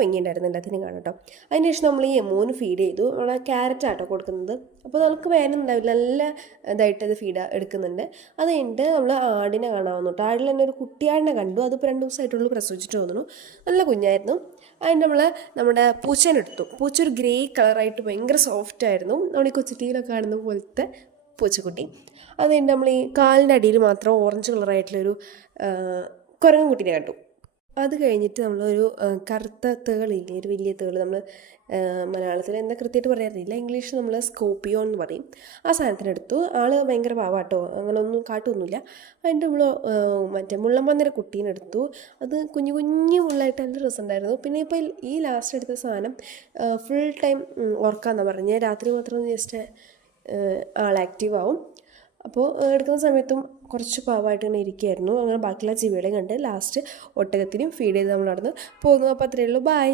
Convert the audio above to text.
ഭംഗിയുണ്ടായിരുന്നു എല്ലാത്തിനും കാണാം കേട്ടോ. അതിന് ശേഷം നമ്മൾ ഈ എമൂന് ഫീഡ് ചെയ്തു. നമ്മൾ ക്യാരറ്റ് ആട്ടോ കൊടുക്കുന്നത്. അപ്പോൾ നമുക്ക് വേദന നല്ല ഇതായിട്ട് അത് ഫീഡ് എടുക്കുന്നുണ്ട്. അത് കഴിഞ്ഞിട്ട് നമ്മൾ ആടിനെ കാണാവുന്നു കേട്ടോ. ആടിൽ തന്നെ ഒരു കുട്ടിയാടിനെ കണ്ടു. അതിപ്പോൾ 2 ദിവസമായിട്ടുള്ളൂ പ്രസവിച്ചിട്ട് തോന്നുന്നു. നല്ല കുഞ്ഞായിരുന്നു. അതിന് നമ്മുടെ പൂച്ചേനെ എടുത്തു. പൂച്ച ഒരു ഗ്രേ കളറായിട്ട് ഭയങ്കര സോഫ്റ്റ് ആയിരുന്നു. നമ്മൾ ഈ കൊച്ചു ടീവിയിലൊക്കെ കാണുന്ന പോലത്തെ പൂച്ചക്കുട്ടി. അത് കഴിഞ്ഞിട്ട് നമ്മൾ ഈ കാലിൻ്റെ അടിയിൽ മാത്രം ഓറഞ്ച് കളറായിട്ടുള്ളൊരു കുരങ്ങൻ കുട്ടീനെ കണ്ടു. അത് കഴിഞ്ഞിട്ട് നമ്മളൊരു കറുത്ത തേളില്ലേ, ഒരു വലിയ തേള്, നമ്മൾ മലയാളത്തിൽ എന്താ കൃത്യമായിട്ട് പറയാറില്ല, ഇംഗ്ലീഷിൽ നമ്മൾ സ്കോപ്പിയോ എന്ന് പറയും. ആ സാധനത്തിനെടുത്തു. ആൾ ഭയങ്കര പാവാട്ടോ, അങ്ങനെ ഒന്നും കാട്ടൊന്നുമില്ല. അതിൻ്റെ നമ്മൾ മറ്റേ മുള്ളമ്പന്നിയുടെ കുട്ടീനെടുത്തു. അത് കുഞ്ഞു കുഞ്ഞു മുള്ളായിട്ട് നല്ല രസമുണ്ടായിരുന്നു. പിന്നെ ഇപ്പോൾ ഈ ലാസ്റ്റ് എടുത്ത സാധനം ഫുൾ ടൈം ഓർക്കാമെന്നാണ് പറഞ്ഞത്. രാത്രി മാത്രം ജസ്റ്റ് ആൾ ആക്റ്റീവ് ആവും. അപ്പോൾ എടുക്കുന്ന സമയത്തും കുറച്ച് പാവമായിട്ട് ഇങ്ങനെ ഇരിക്കുകയായിരുന്നു. അങ്ങനെ ബാക്കിയുള്ള ജീവികളെയും കണ്ട് ലാസ്റ്റ് ഒട്ടകത്തിനും ഫീഡ് ചെയ്ത് നമ്മൾ നടന്ന് പോകുന്നു. അപ്പോൾ അത്രയേ ഉള്ളൂ. ബൈ.